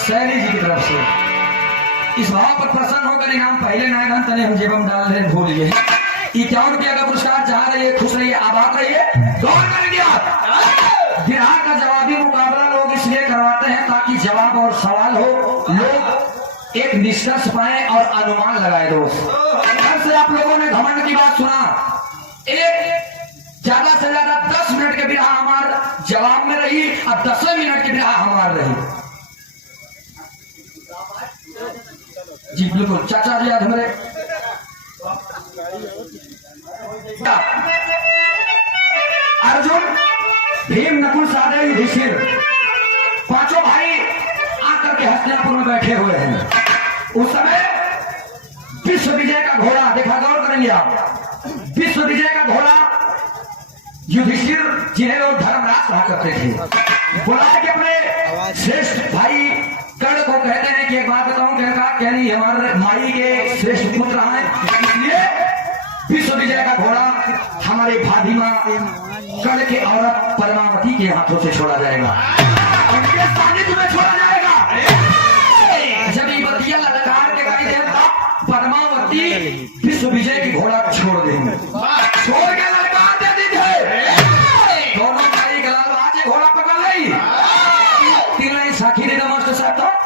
सैनी जी की तरफ से इस भाव पर प्रसन्न होकर इनाम पहले नायक तने हम जेबम डाल रहे भूलिए 51 का पुरस्कार चाह रही खुश रहिए आबाद रहिए गौर करेंगे आप बिहार का जवाबी मुकाबला लोग इसलिए करवाते हैं ताकि जवाब और सवाल हो लोग एक निष्कर्ष पाए और अनुमान लगाए दोस्त घर से आप लोगों ने घमंड की बात सुना एक ज्यादा से ज्यादा 10 मिनट के बिरहा हमारे जवाब में रही और 10 मिनट के बिरहा हमार रही जी बिल्कुल चाचा जी आज हमारे अर्जुन भीम नकुल सहदेव युधिष्ठिर पांचों भाई आकर के हस्तिनापुर में बैठे हुए हैं उस समय विश्व विजय का घोड़ा देखा गौर करेंगे आप विश्व विजय का घोड़ा युधिष्ठिर जिन्हें लोग धर्मराज कहा करते थे बुला के अपने श्रेष्ठ भाई कर्ण को कहते हैं कि एक बात बताऊं क्या नहीं हमारे माई के श्रेष्ठ पुत्र हैं इसलिए विश्व विजय का घोड़ा हमारे भाभीमा कर्ण के औरत परमावती के हाथों से छोड़ा जाएगा उनके सानिध्य में छोड़ा जाएगा जब ये बतिया ललकार के गाड़ी देवता परमावती विश्व विजय की घोड़ा छोड़ देंगे छोड़ के ललकार दे दीजिए दोनों भाई गलाबाज घोड़ा पकड़ ली तीन लाइन साखी ने मास्टर साहब था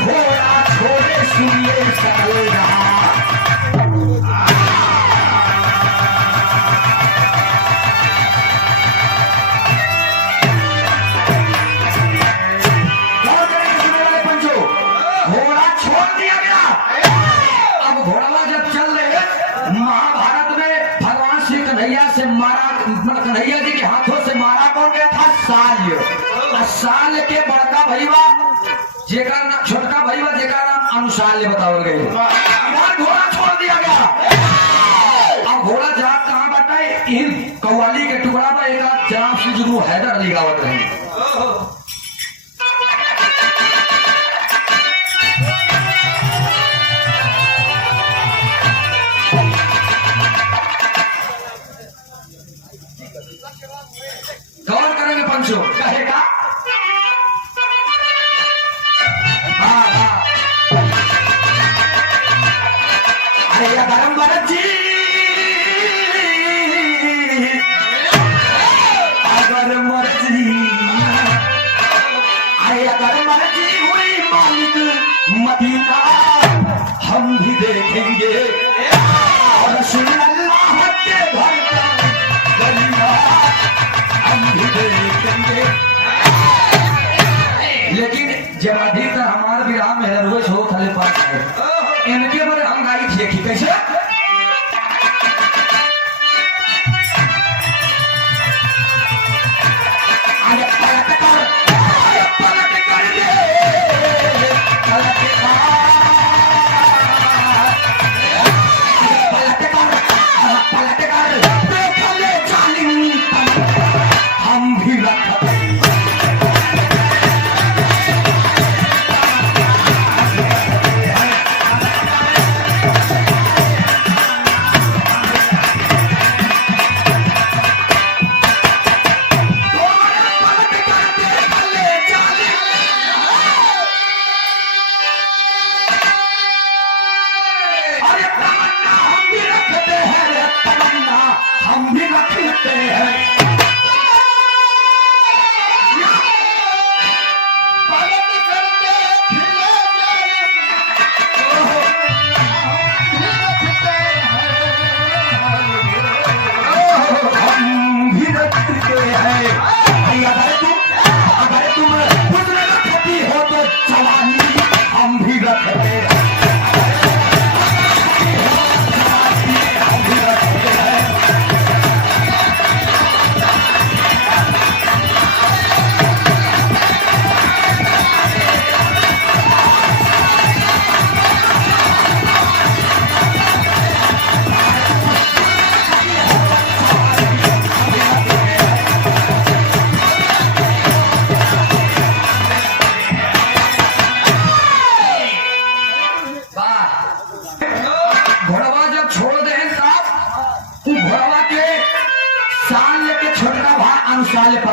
घोड़ा छोड़े सुनिए सकल रहा पंचो घोड़ा छोड़ दिया गया अब घोड़ा जब चल रहे महाभारत में भगवान श्री कन्हैया से मारा कन्हैया जी के हाथों से मारा कौन गया था साल्य साल के बड़का भैया जेका नाम छोटका भाई जेका नाम अनुसार बतावल गए इधर घोड़ा छोड़ दिया गया अब घोड़ा जहां कहां बैठा है इन कव्वाली के टुकड़ा में एक जनाब से जुरू हैदर अली गावत रहे गौर करेंगे पंचो कहेगा धर्म भरत जी अगर मर्जी अगर मर्जी हुई मालिक मदीना हम भी देखेंगे और सुन अल्लाह के घर का गलिया हम भी देखेंगे लेकिन जब अधिकतर हमारे विराह में रोज हो थले पास है इनके बारे हम गाई देखी कैसे हम भी रखते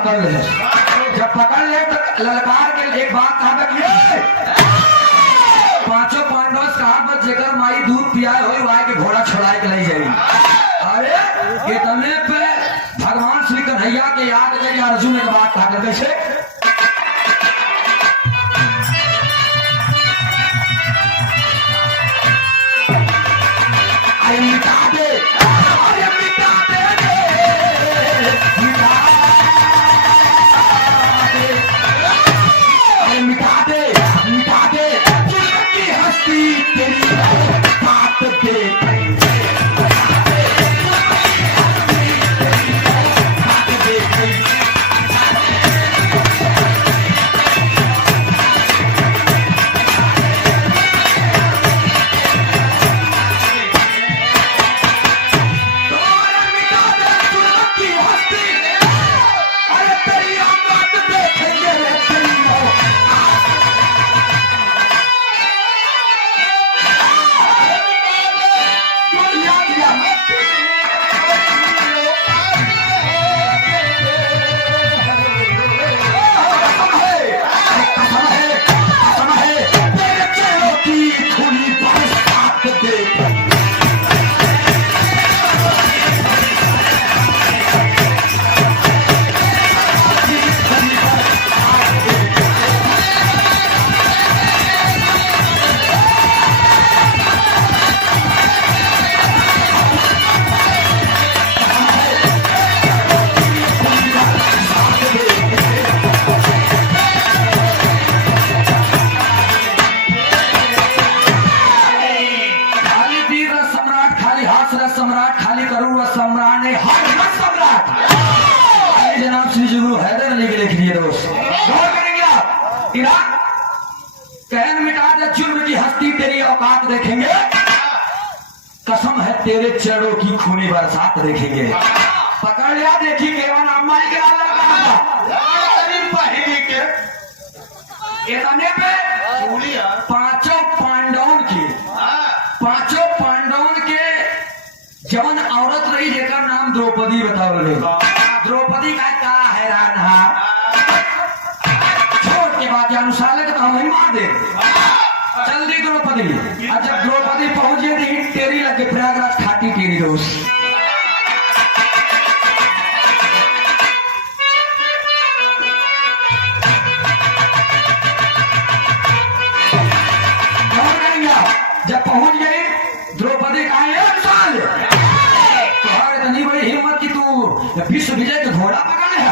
पकड़ ले। जब पकड़ ले तो ललकार के एक बात कहा पांचों पांडव कहा जेकर माई दूध पियाए हो वाय के घोड़ा छोड़ाए के ले जाई। अरे इतने पे भगवान श्री कन्हैया के याद करिए अर्जुन एक बात कहा कैसे मिटा दे, अरे मिटा दे, मिटा दे, अरे मिटा दे, मिटा दे, जुल्म की हस्ती तेरी बात दे। सम्राट खाली करूँ सम्राट ने हर सम्राट जनाब श्री गुरु हैदर अली के लिख दिए दोस्त गौर करेंगे आप इराक कहन मिटा दे जुर्म की हस्ती तेरी औकात देखेंगे कसम है तेरे चरणों की खूनी बरसात देखेंगे पकड़ लिया देखी केवन अम्मा के इतने पे पांचों पांडवों के जवन औरत रही जेकर नाम द्रौपदी बताओ रही द्रौपदी का हैरान हा छोट के बाद अनुसार तो हम ही मार दे चल दी द्रौपदी और जब द्रौपदी पहुंच गई तेरी लगे प्रयागराज खाटी तेरी दोस्त जब पहुंच गई द्रौपदी कहा अनुसार तुम्हारे इतनी बड़ी हिम्मत की तू विश्व विजय के घोड़ा पकड़े है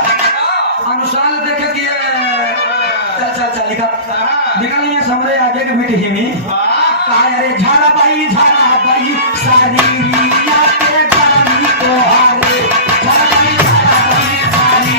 अनुसार देखे कि चल निकल ये समरे आगे के मिट हिमी अरे झाड़ा पाई सारी के गरमी को हारे झाड़ा पाई सारी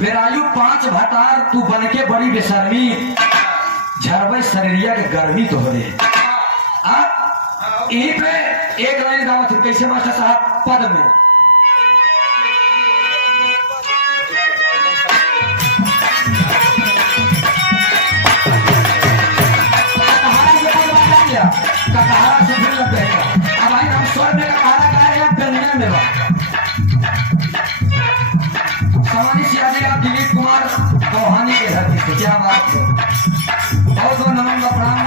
बेरायु 5 भटार तू बनके बड़ी बेशर्मी झरबई शरीरिया के गर्मी तो हो रही यहीं पे एक लाइन गावत है कैसे मास्टर साहब पद में कटहरा से फिर लग गए अब भाई हम स्वर में कटहरा का है या व्यंजन में समानी सियाजी आप दिलीप कुमार गौहानी के धरती से क्या बात है बहुत बहुत नमन का प्रणाम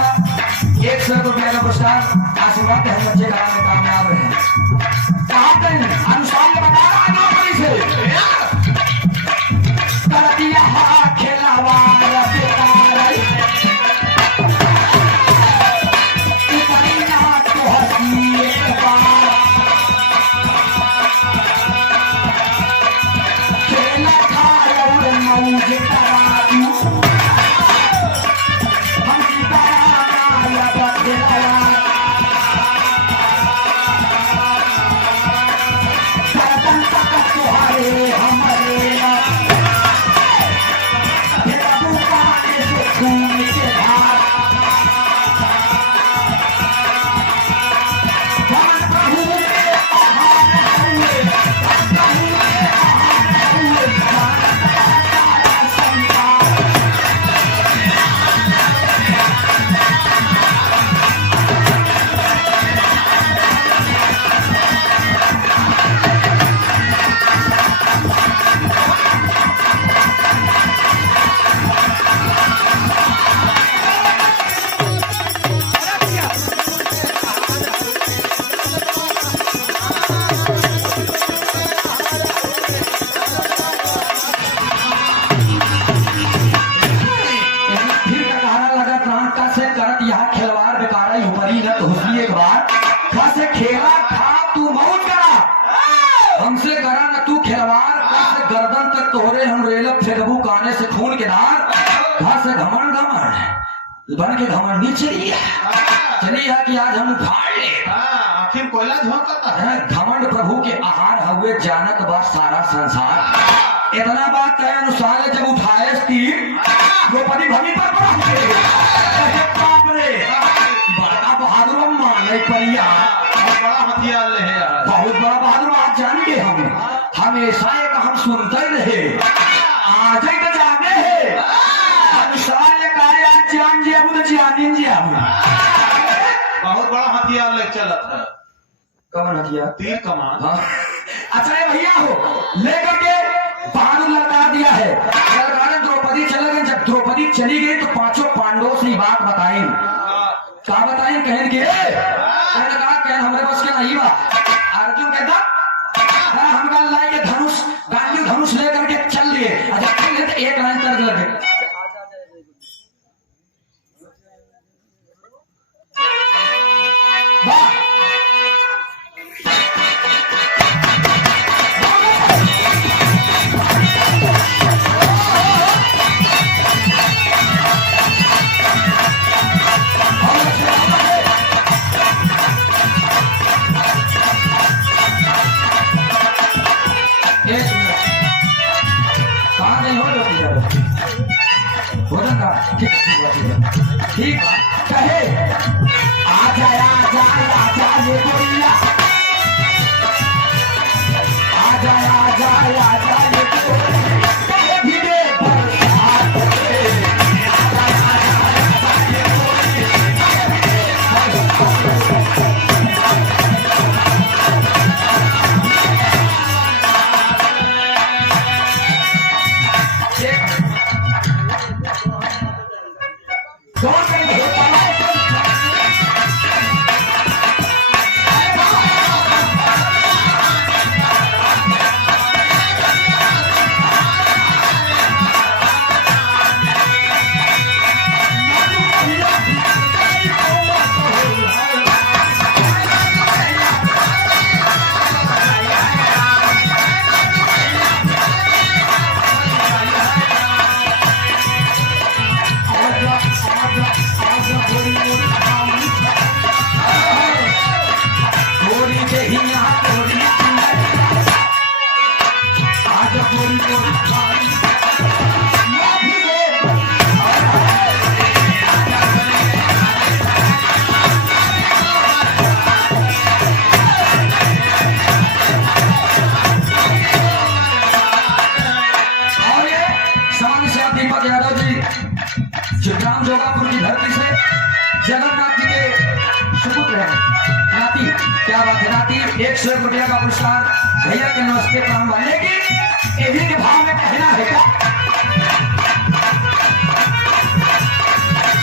100 रुपया का पुरस्कार आशीर्वाद है बच्चे का कामयाब है मौज तराजू हम सीताराम या बदलाया सरदन तक तुहारे हमारे तेरा दुकान से खून के धार हमसे करा न तू खिलवाड़ गर्दन तक तोहरे हम रेलप फेंकबू काने से खून के धार घर से घमंड घमंड बन के घमंड नीचे चली है कि आज हम उखाड़ ले आखिर कोयला झोंकता है घमंड प्रभु के आहार हुए जानक बा सारा संसार इतना बात कहे अनुसार जब उठाए तीर द्रौपदी भगी पर बड़ा बहादुर माने परिया बड़ा हथियार ले है यार बहुत बड़ा बहादुर आज जानिए हम हमेशा एक हम सुनते रहे आज ही तो जाने है अनुसार ये कार्य आज जान जे अब जानिन जे हम बहुत बड़ा हथियार ले चलत है कौन हथियार तीर कमान हाँ। अच्छा ये भैया हो लेकर के बहादुर लगा दिया है ललकारे द्रौपदी चले गए जब द्रौपदी चली गई तो पांचों पांडवों से बात बताई क्या बताई कहन के कहा कह हमारे बस के नहीं बा अर्जुन कहता हम लाई के धनुष गांधी धनुष लेकर के चल लिए अच्छा चल लिए तो एक लाइन तर्क लगे वाह ठीक कहे आजा आजा आजा ये गोरिया आजा आजा आजा ये गोरिया कहे भी दे बरसात आजा आजा आजा ये जोगापुर की धरती से जगन्नाथ जी के सुपुत्र है नाती क्या बात है नाती 100 रुपया का पुरस्कार भैया के नमस्ते प्रणाम लेकिन एवी के भाव में कहना है क्या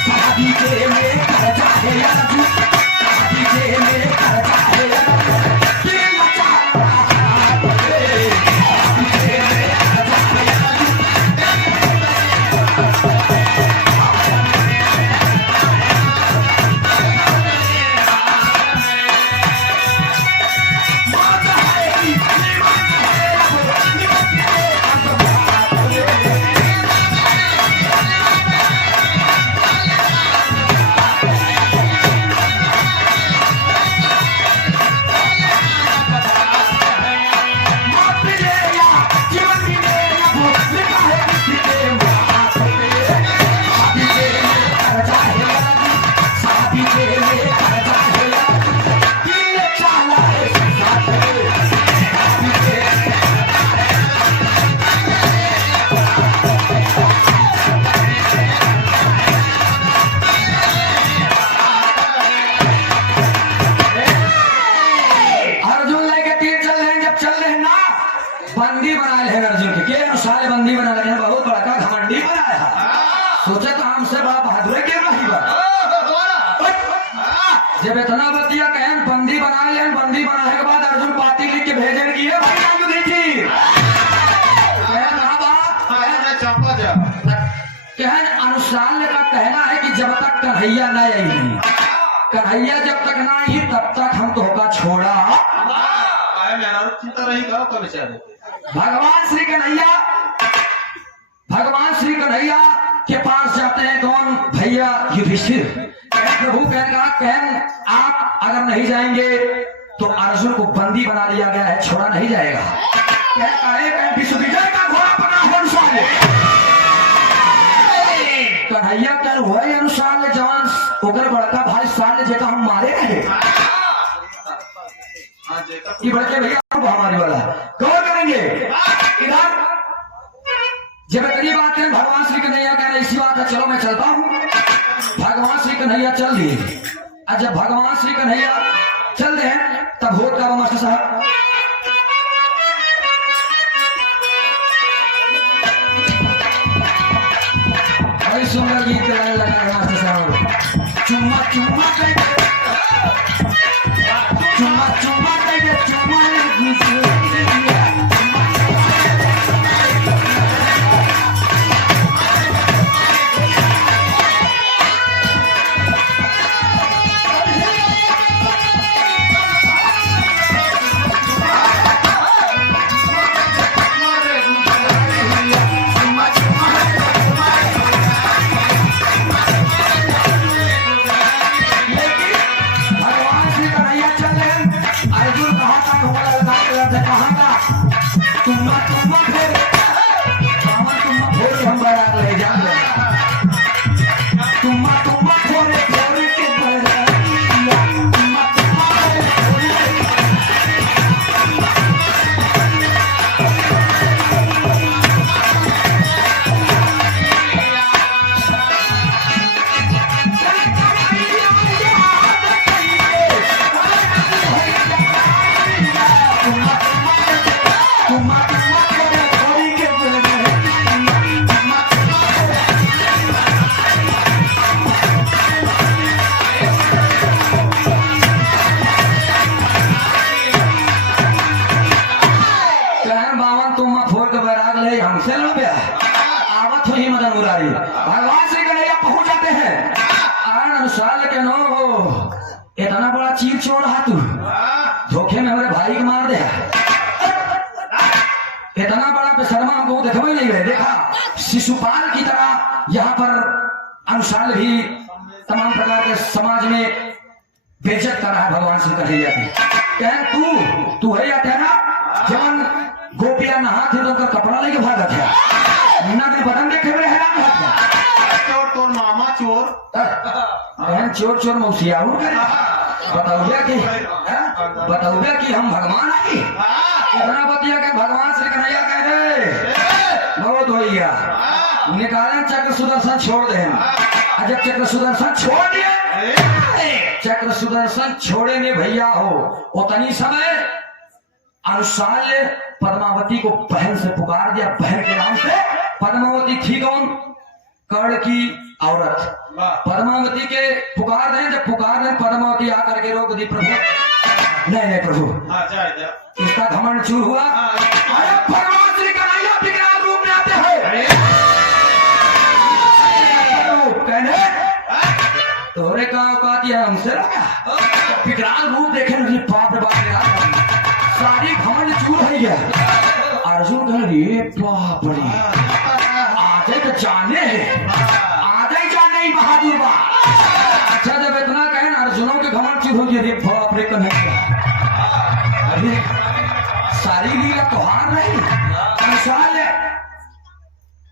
शादी के में कर्जा है या शादी के में कर्जा है या Yeah. अनुसार का कहना है कि जब तक कन्हैया न आई, कन्हैया जब तक ना आई तब तक हम तो होगा छोड़ा। चिंता रही गाँव का बेचारे भगवान श्री कन्हैया के पास जाते हैं कौन? भैया युधिष्ठिर। प्रभु कहन आप अगर नहीं जाएंगे तो अर्जुन को बंदी बना लिया गया है, छोड़ा नहीं जाएगा। विश्व विजय का घोड़ा बना हो अनुसार कन्हैया क्या हुआ अनुसार जवान ओकर बड़का भाई साल जेका हम मारे रहे कि बड़के भैया हमारे वाला कौन करेंगे इधर। जब इतनी बात है भगवान श्री कन्हैया कह रहे इसी बात है, चलो मैं चलता हूँ। भगवान श्री कन्हैया चल दिए। और जब भगवान श्री कन्हैया चल रहे हैं तब होत का मास्टर साहब बड़ी सुंदर गीत गाने लगा मास्टर साहब। चुम्मा चुम्मा चुम्मा चुम्मा भगवान श्री कन्हैया पहुंच जाते हैं। अनुसार के नो इतना बड़ा चीर चोर रहा तू, धोखे में हमारे भाई को मार दे। इतना बड़ा बेशर्मा हमको देखा ही नहीं है। देखा शिशुपाल की तरह यहाँ पर अनुसार भी तमाम प्रकार के समाज में बेइज्जत कर रहा है भगवान श्री कन्हैया की। तू है या तेरा जवन गोपिया नहा थे तो कपड़ा लेके भागा था नदी बदन देखे हुए हैरान था। चोर तोर मामा चोर चोर चोर मौसिया बताओगे कि हम भगवान आए इतना बतिया के भगवान श्री कन्हैया कह रहे बहुत भैया निकाले चक्र सुदर्शन छोड़ दे। जब चक्र सुदर्शन छोड़ दिए, चक्र सुदर्शन छोड़े ने भैया हो उतनी समय अनुसार पद्मावती को बहन से पुकार दिया। बहन के नाम से पद्मावती थी कौन? कर्ण की औरत। पद्मावती के पुकार दें, जब पुकार दें पद्मावती आकर के रोक दी। प्रभु नहीं प्रभु इसका घमंड चूर हुआ। अरे भगवान श्री कन्हैया विकराल रूप में आते हैं। कहने तोरे का औकात यह हमसे लगा विकराल रूप देखे नहीं। बाप रे बाप सारी घमंड चूर है गया। अर्जुन कह रही बाप रे आधे तो जाने है, आधे ही जाने ही बहादुर बा। अच्छा जब इतना कहें अर्जुनों के घमंड चूर हो गया। बाप रे कन्हैया अरे सारी लीला तो हार नहीं। अनुसार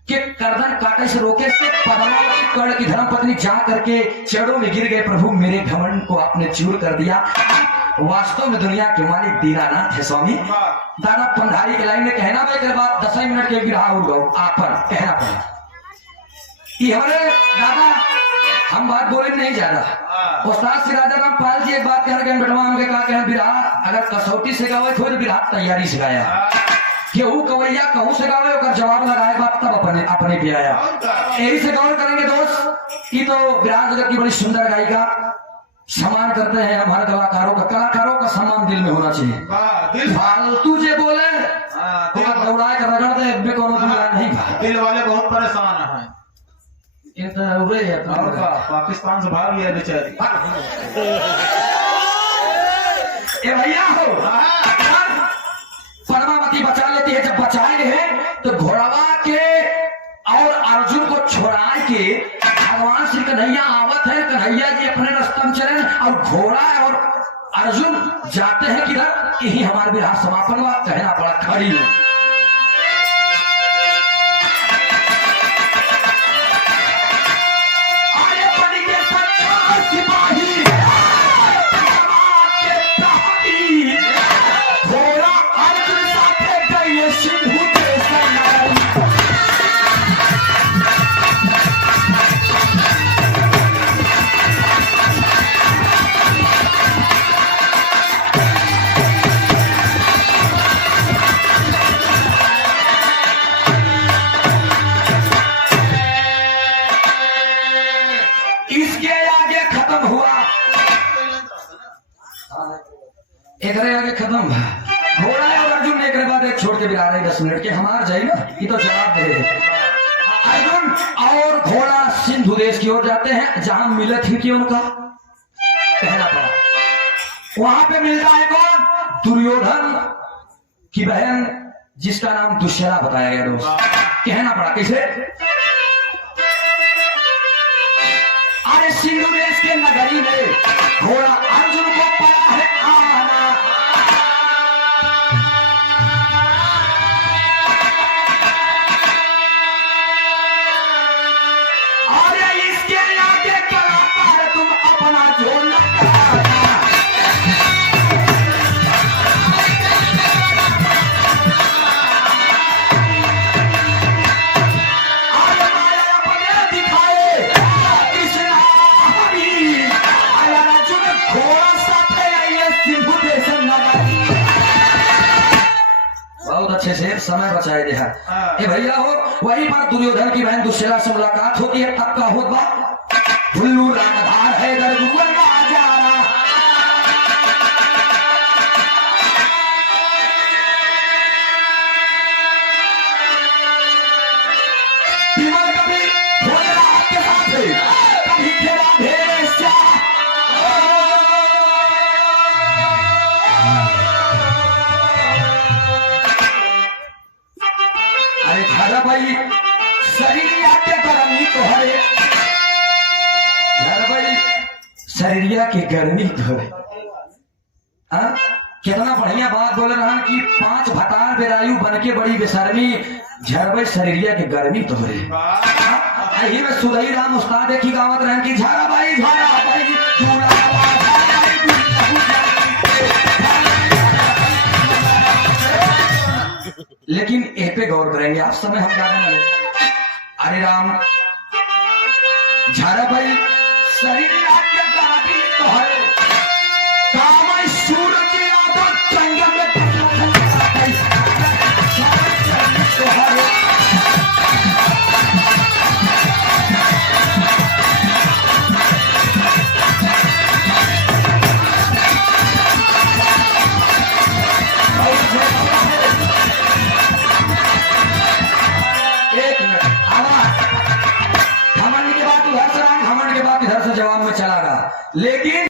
के गर्दन काटे से रोके से पद्मावती कर्ण की धर्मपत्नी जा करके चरणों में गिर गए। प्रभु मेरे घमंड को आपने चूर कर दिया। वास्तव में दुनिया के मालिक दीनानाथ है स्वामी। दादा पंधारी के लाइन में कहना के बाद 10 मिनट के विराह उड़ गो आपन कहना पड़ा कि हमारे दादा हम बात बोले नहीं ज्यादा। उस्ताद श्री राजा राम पाल जी एक बात कह रहे बेटवा हमके कहा कह विराह अगर कसौटी से गावे तो विराह तैयारी से गाया केहू कवैया कहूं से गावे और जवाब लगाए बात तब अपने पे आया। यही से गौर करेंगे दोस्त कि तो विराट जगत की बड़ी सुंदर गायिका सम्मान करते हैं हमारे कलाकारों का सम्मान दिल में होना चाहिए। फालतू जे बोले दौड़ा कर रगड़ दे नहीं। दिल वाले बहुत परेशान हैं। ये तो उड़े है अपना। और का पाकिस्तान से भाग गया बेचारी। ए भैया हो पद्मावती बचा लेती है, जब बचाए हैं तो घोड़वा के और अर्जुन को छोड़ा के भगवान श्री कन्हैया आवत है, कन्हैया जी अपने रास्ते में चले और घोड़ा और अर्जुन जाते हैं किधर, यही हमारे विवाह समापन हुआ, कहना पड़ा खड़ी है। एकरे आगे खत्म घोड़ा और अर्जुन एक बाद एक छोड़ के भी आ रहे 10 मिनट के हमार जाए ना, ये तो जवाब दे रहे। अर्जुन और घोड़ा सिंधु देश की ओर जाते हैं, जहां मिलत ही की उनका कहना पड़ा। वहां पे मिलता है कौन, दुर्योधन की बहन जिसका नाम दुश्शला बताया गया दोस्त। कहना पड़ा कैसे, अरे सिंधु देश के नगरी में घोड़ा अर्जुन को पड़ा है आना, अच्छे से समय बचाए दे है। ए भैया हो वही बात, दुर्योधन की बहन दुश्शला से मुलाकात होती है, तब का होत बा भुल्लू रामधार है दरगुआ जाना, विमल कभी भोलेनाथ के साथ कभी खेला भेष। अरे भाई शरीरिया के गर्मी तो है, भाई शरीरिया की गर्मी तो है। कितना बढ़िया बात बोले रहन कि 5 भटार बेरायु बन के बड़ी बेशर्मी, झरबई शरीरिया की गर्मी तो है। यही में सुधई राम उस्ताद देखी गावत रहन की झारा भाई लेकिन ए पे गौर करेंगे आप, समय हम ज्यादा न ले। अरे राम झारा भाई शरीर आपके गाड़ी तो है, काम सूरज आदत संगम में तो है। घमंड के बाद इधर से जवाब में चला गया, लेकिन